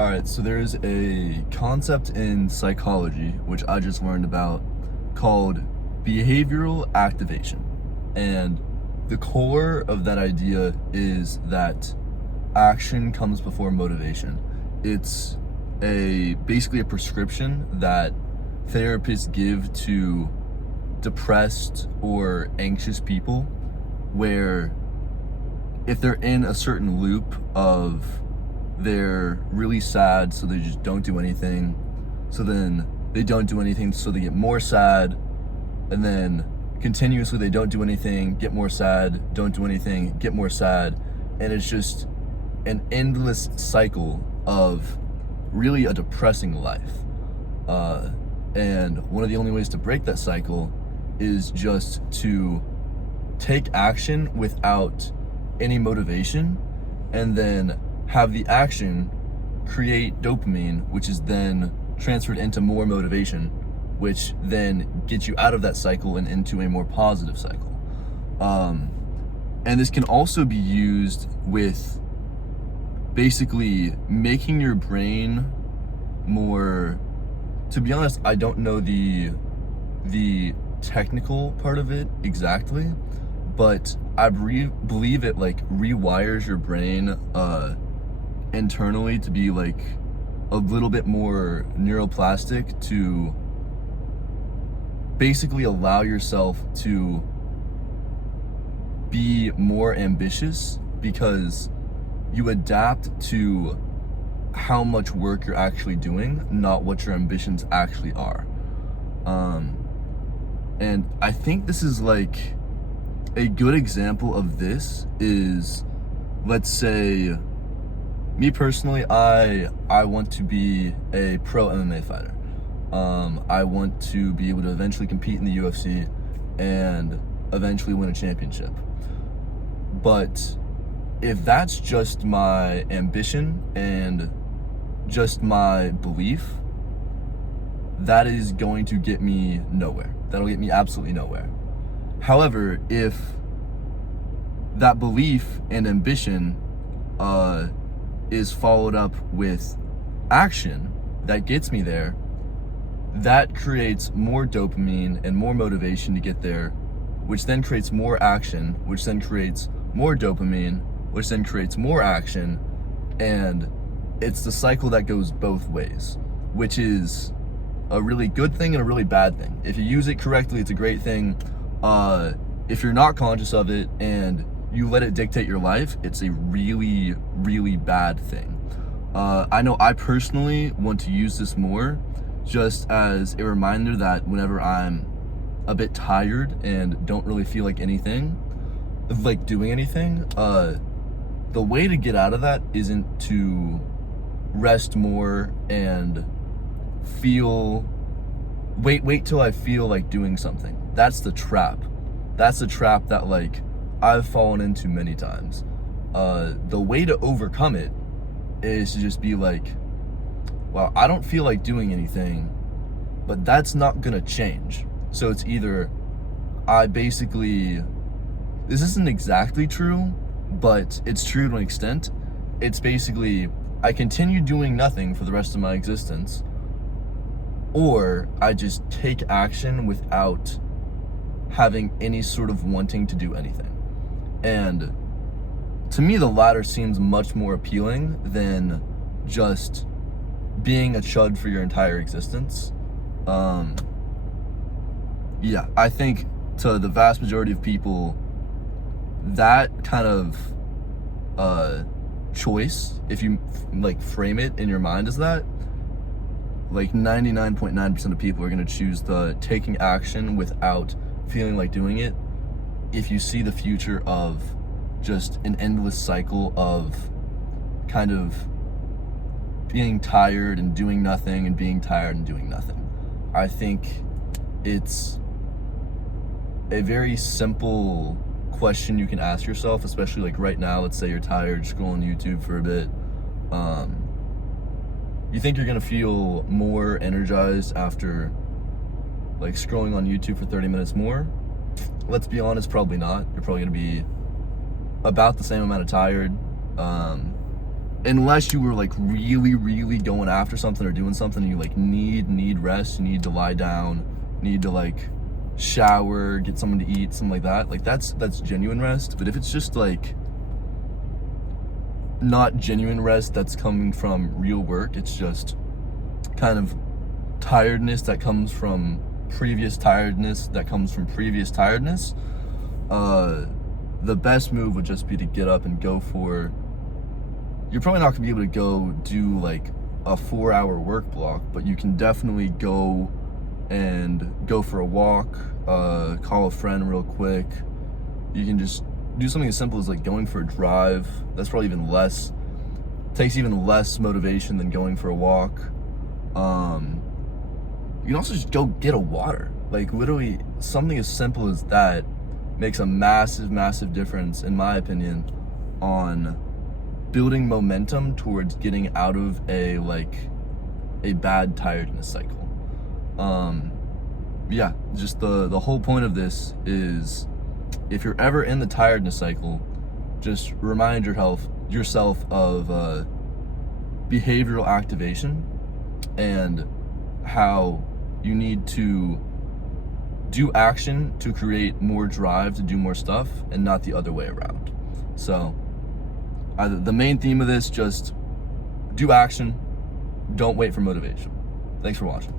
All right, so there's a concept in psychology, which I just learned about, called behavioral activation. And the core of that idea is that action comes before motivation. It's basically a prescription that therapists give to depressed or anxious people, where if they're in a certain loop of they're really sad, so they just don't do anything, so then they don't do anything, so they get more sad, and then continuously they don't do anything, get more sad, don't do anything, get more sad, and it's just an endless cycle of really a depressing life. And one of the only ways to break that cycle is just to take action without any motivation, and then have the action create dopamine, which is then transferred into more motivation, which then gets you out of that cycle and into a more positive cycle. And this can also be used with basically making your brain more, to be honest, I don't know the technical part of it exactly, but I believe it like rewires your brain internally to be like a little bit more neuroplastic, to basically allow yourself to be more ambitious, because you adapt to how much work you're actually doing, not what your ambitions actually are. And I think this is like a good example of this is, let's say, me personally, I want to be a pro MMA fighter. I want to be able to eventually compete in the UFC and eventually win a championship. But if that's just my ambition and just my belief, that is going to get me nowhere. That'll get me absolutely nowhere. However, if that belief and ambition is followed up with action that gets me there, that creates more dopamine and more motivation to get there, which then creates more action, which then creates more dopamine, which then creates more action, and it's the cycle that goes both ways, which is a really good thing and a really bad thing. If you use it correctly, it's a great thing. If you're not conscious of it and you let it dictate your life, it's a really, really bad thing. I know I personally want to use this more just as a reminder that whenever I'm a bit tired and don't really feel like doing anything, the way to get out of that isn't to rest more and wait till I feel like doing something. That's the trap. That's a trap that like I've fallen into many times. The way to overcome it is to just be like, well, I don't feel like doing anything, but that's not gonna change. So it's either this isn't exactly true, but it's true to an extent. It's basically, I continue doing nothing for the rest of my existence, or I just take action without having any sort of wanting to do anything. And to me, the latter seems much more appealing than just being a chud for your entire existence. Yeah, I think to the vast majority of people, that kind of choice, if you like frame it in your mind as that, like 99.9% of people are going to choose the taking action without feeling like doing it, if you see the future of just an endless cycle of kind of being tired and doing nothing and being tired and doing nothing. I think it's a very simple question you can ask yourself, especially like right now. Let's say you're tired, scrolling YouTube for a bit. You think you're gonna feel more energized after like scrolling on YouTube for 30 minutes more? Let's be honest, probably not. You're probably gonna be about the same amount of tired. unless you were like really going after something or doing something and you like need rest, you need to lie down, need to like shower, get something to eat, something like that, like that's genuine rest. But if it's just like not genuine rest that's coming from real work, it's just kind of tiredness that comes from previous tiredness the best move would just be to get up and go for, you're probably not gonna be able to go do like a 4-hour work block, but you can definitely go for a walk, call a friend real quick. You can just do something as simple as like going for a drive. That's probably takes even less motivation than going for a walk. You can also just go get a water. Like literally something as simple as that makes a massive difference, in my opinion, on building momentum towards getting out of a bad tiredness cycle. Yeah, just the whole point of this is, if you're ever in the tiredness cycle, just remind yourself of behavioral activation and how you need to do action to create more drive to do more stuff, and not the other way around. So the main theme of this, just do action, don't wait for motivation. Thanks for watching.